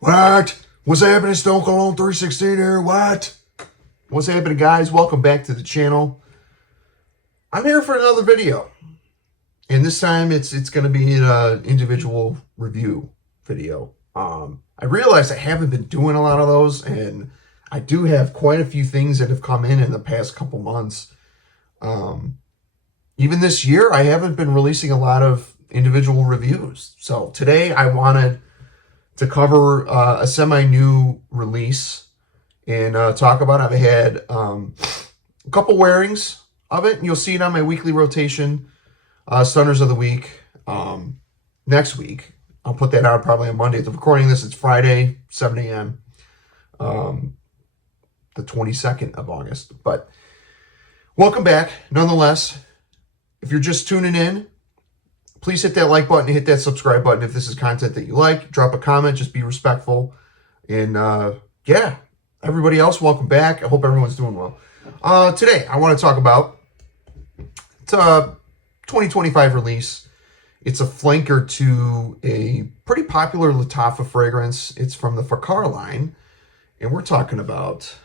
What? What's happening, Stone Cologne 316 here? What? What's happening, guys? Welcome back to the channel. I'm here for another video. And this time it's going to be an individual review video. I realize I haven't been doing a lot of those, and I do have quite a few things that have come in the past couple months. Even this year, I haven't been releasing a lot of individual reviews. So today I wanted to cover a semi-new release and talk about it. I've had a couple wearings of it, and you'll see it on my weekly rotation, Stunners of the Week, next week. I'll put that out probably on Monday. At the recording of this, it's Friday, 7 a.m., the 22nd of August. But welcome back, nonetheless. If you're just tuning in, please hit that like button, hit that subscribe button if this is content that you like. Drop a comment, just be respectful. And yeah, everybody else, welcome back. I hope everyone's doing well. Today, I want to talk about it's a 2025 release. It's a flanker to a pretty popular Lattafa fragrance. It's from the Fakhar line. And we're talking about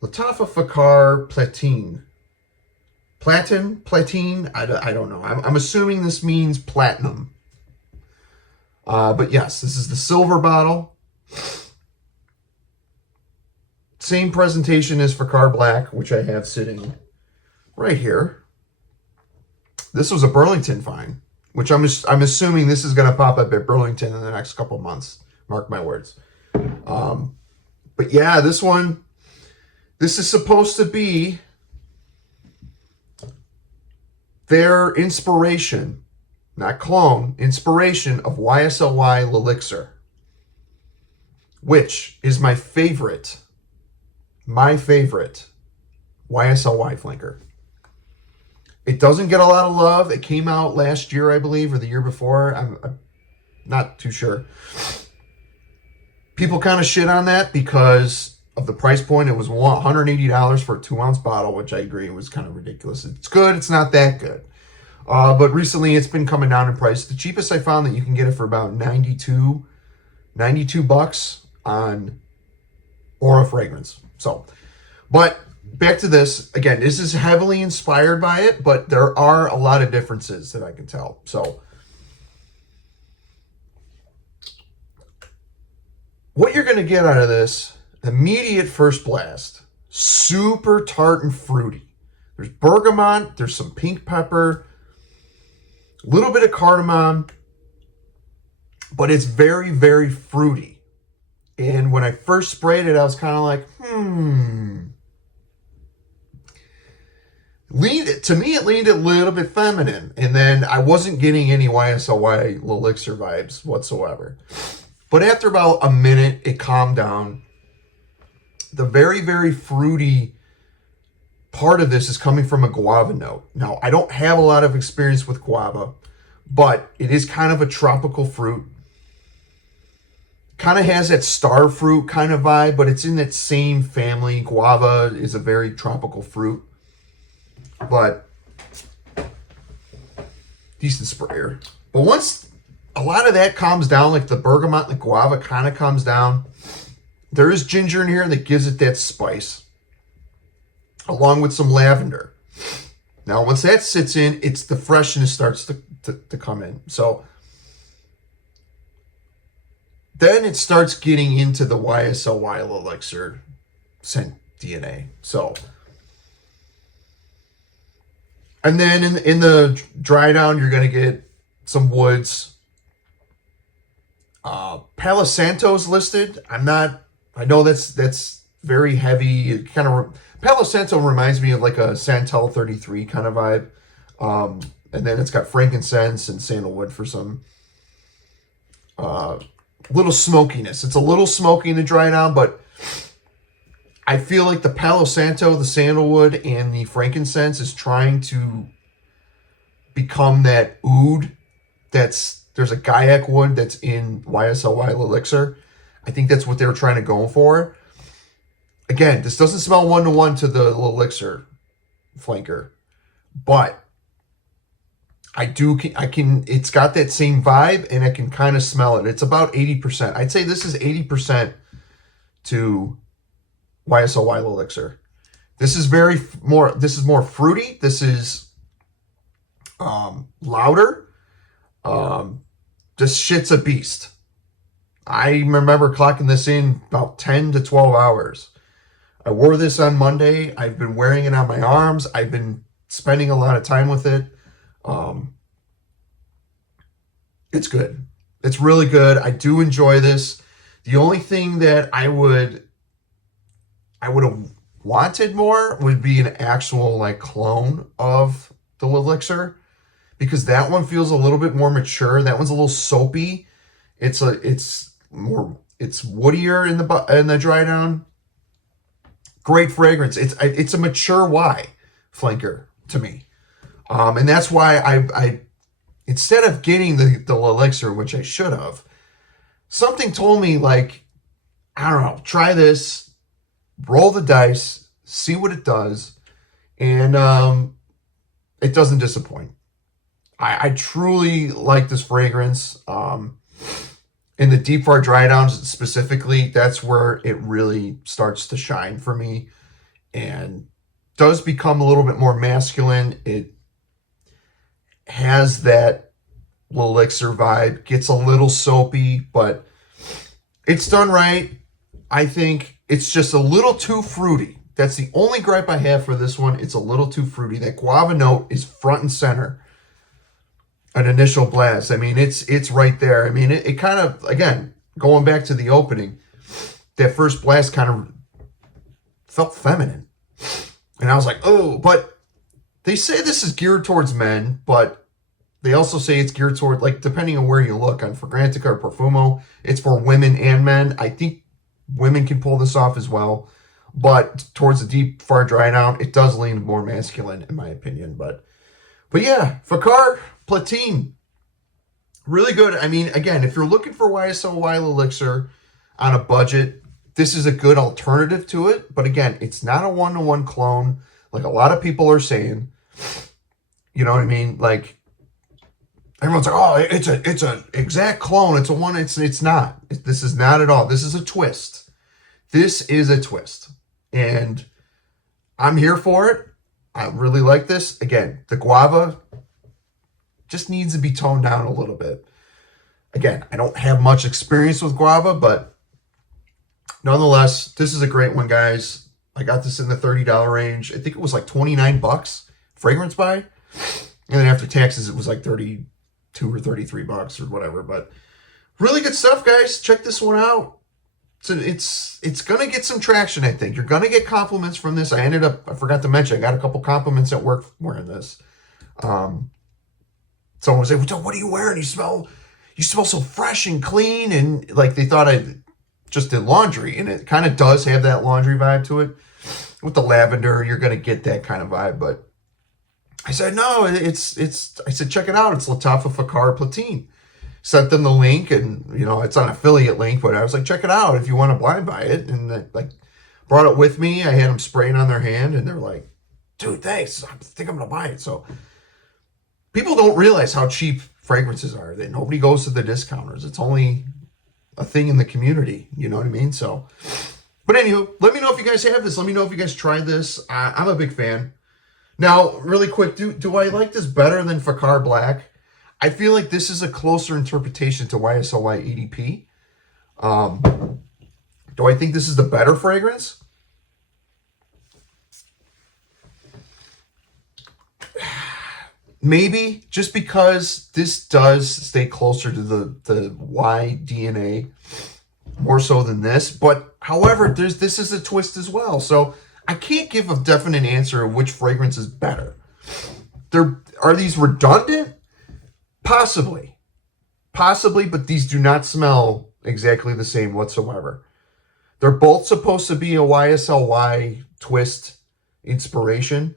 Lattafa Fakhar Platin. Platin? I don't know. I'm assuming this means platinum. But yes, this is the silver bottle. Same presentation as Fakhar Black, which I have sitting right here. This was a Burlington find, which I'm assuming this is going to pop up at Burlington in the next couple months. Mark my words. But yeah, this is supposed to be their inspiration, not clone, inspiration of YSL Y Elixir, which is my favorite YSL Y flanker. It doesn't get a lot of love. It came out last year, I believe, or the year before. I'm not too sure. People kind of shit on that because of the price point. It was $180 for a 2-ounce bottle, which I agree was kind of ridiculous. It's good. It's not that good. But recently it's been coming down in price. The cheapest I found that you can get it for about 92 bucks on Aura Fragrance. So, but back to this. Again, this is heavily inspired by it, but there are a lot of differences that I can tell. So, what you're going to get out of this, immediate first blast, super tart and fruity. There's bergamot, there's some pink pepper, a little bit of cardamom, but it's very, very fruity. And when I first sprayed it, I was kind of like, To me, it leaned a little bit feminine. And then I wasn't getting any YSL Y Elixir vibes whatsoever. But after about a minute, it calmed down. The very, very fruity part of this is coming from a guava note. Now, I don't have a lot of experience with guava, but it is kind of a tropical fruit. Kind of has that star fruit kind of vibe, but it's in that same family. Guava is a very tropical fruit. But decent sprayer. But once a lot of that calms down, like the bergamot and the guava kind of calms down, there is ginger in here that gives it that spice, along with some lavender. Now, once that sits in, it's the freshness starts to come in. So then it starts getting into the YSL Y Elixir scent DNA. So, and then in the dry down, you're going to get some woods. Palo Santo's listed. I know that's very heavy. It kind of, Palo Santo reminds me of like a Santal 33 kind of vibe. And then it's got frankincense and sandalwood for some little smokiness. It's a little smoky in the dry down, but I feel like the Palo Santo, the sandalwood, and the frankincense is trying to become that oud. There's a Gaiac wood that's in YSL Y Elixir. I think that's what they were trying to go for. Again, this doesn't smell 1-to-1 to the Elixir flanker, but it's got that same vibe, and I can kind of smell it. It's about 80%. I'd say this is 80% to YSL Y Elixir. This is more fruity. This is louder. This shit's a beast. I remember clocking this in about 10 to 12 hours. I wore this on Monday. I've been wearing it on my arms. I've been spending a lot of time with it. It's good. It's really good. I do enjoy this. The only thing that I would have wanted more would be an actual like clone of the Elixir, because that one feels a little bit more mature. That one's a little soapy. It's woodier in the dry down. Great fragrance. It's a mature Y flanker to me. And that's why I instead of getting the Elixir, which I should have, something told me, like, I don't know, try this, roll the dice, see what it does, and it doesn't disappoint. I truly like this fragrance. In the deep far dry downs specifically, that's where it really starts to shine for me and does become a little bit more masculine. It has that Elixir vibe, gets a little soapy, but it's done right. I think it's just a little too fruity. That's the only gripe I have for this one. It's a little too fruity. That guava note is front and center. An initial blast. I mean, it's right there. I mean, it kind of, again, going back to the opening, that first blast kind of felt feminine. And I was like, oh, but they say this is geared towards men, but they also say it's geared toward, like, depending on where you look, on Fragrantica or Profumo, it's for women and men. I think women can pull this off as well, but towards the deep, far dry down, it does lean more masculine, in my opinion. But yeah, Fakhar Platin, really good. I mean, again, if you're looking for YSL Y Elixir on a budget, this is a good alternative to it. But again, it's not a one-to-one clone like a lot of people are saying. You know what I mean? Like, everyone's like, oh, it's a exact clone. It's a one. It's not. This is not at all. This is a twist. This is a twist, and I'm here for it. I really like this. Again, the guava just needs to be toned down a little bit. Again, I don't have much experience with guava, but nonetheless, this is a great one, guys. I got this in the $30 range. I think it was like 29 bucks fragrance buy. And then after taxes, it was like 32 or 33 bucks or whatever. But really good stuff, guys. Check this one out. So it's going to get some traction, I think. You're going to get compliments from this. I forgot to mention, I got a couple compliments at work wearing this. Someone was like, what are you wearing? You smell so fresh and clean. And like, they thought I just did laundry. And it kind of does have that laundry vibe to it. With the lavender, you're going to get that kind of vibe. But I said, no, I said, check it out. It's Lattafa Fakhar Platin. Sent them the link, and, you know, it's an affiliate link, but I was like, check it out if you want to blind buy it. And they, like, brought it with me. I had them spraying on their hand, and they're like, dude, thanks. I think I'm going to buy it. So people don't realize how cheap fragrances are. That nobody goes to the discounters. It's only a thing in the community. You know what I mean? So, but anywho, let me know if you guys have this. Let me know if you guys tried this. I'm a big fan. Now, really quick, do I like this better than Fakhar Black? I feel like this is a closer interpretation to YSL Y EDP. Do I think this is the better fragrance? Maybe, just because this does stay closer to the Y DNA more so than this. But however, this is a twist as well. So I can't give a definite answer of which fragrance is better. Are these redundant? Possibly, but these do not smell exactly the same whatsoever. They're both supposed to be a YSL Y twist inspiration,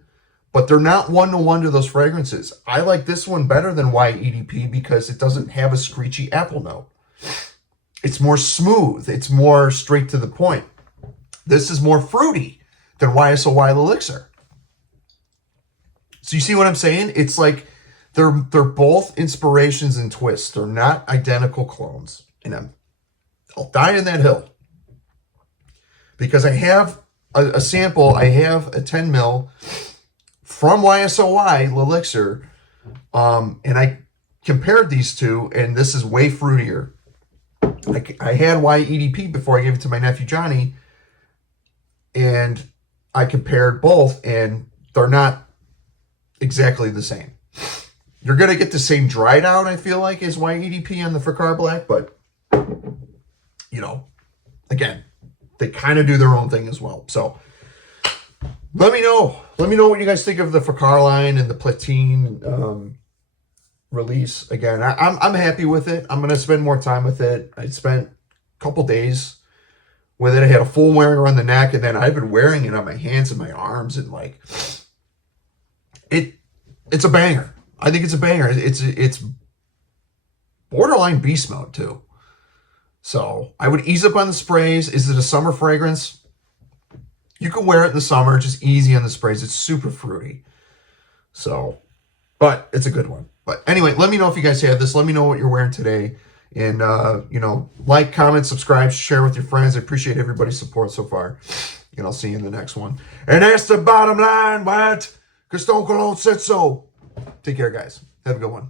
but they're not one-to-one to those fragrances. I like this one better than Y EDP because it doesn't have a screechy apple note. It's more smooth. It's more straight to the point. This is more fruity than YSL Y Elixir. So you see what I'm saying? It's like they're both inspirations and twists. They're not identical clones. And I'll die in that hill. Because I have a sample, I have a 10 mil from YSL Y Elixir, and I compared these two, and this is way fruitier. I had YEDP before I gave it to my nephew Johnny, and I compared both, and they're not exactly the same. You're going to get the same dry down, I feel like, as YEDP on the Fakhar Black, but, you know, again, they kind of do their own thing as well. So let me know. Let me know what you guys think of the Fakhar line and the Platin release. Again, I'm happy with it. I'm going to spend more time with it. I spent a couple days with it. I had a full wearing around the neck, and then I've been wearing it on my hands and my arms, and like it's a banger. I think it's a banger. It's borderline beast mode too. So I would ease up on the sprays. Is it a summer fragrance? You can wear it in the summer, just easy on the sprays. It's super fruity. So, but it's a good one. But anyway, let me know if you guys have this. Let me know what you're wearing today. And, you know, like, comment, subscribe, share with your friends. I appreciate everybody's support so far. And I'll see you in the next one. And that's the bottom line, what? Because Stone Cologne said so. Take care, guys. Have a good one.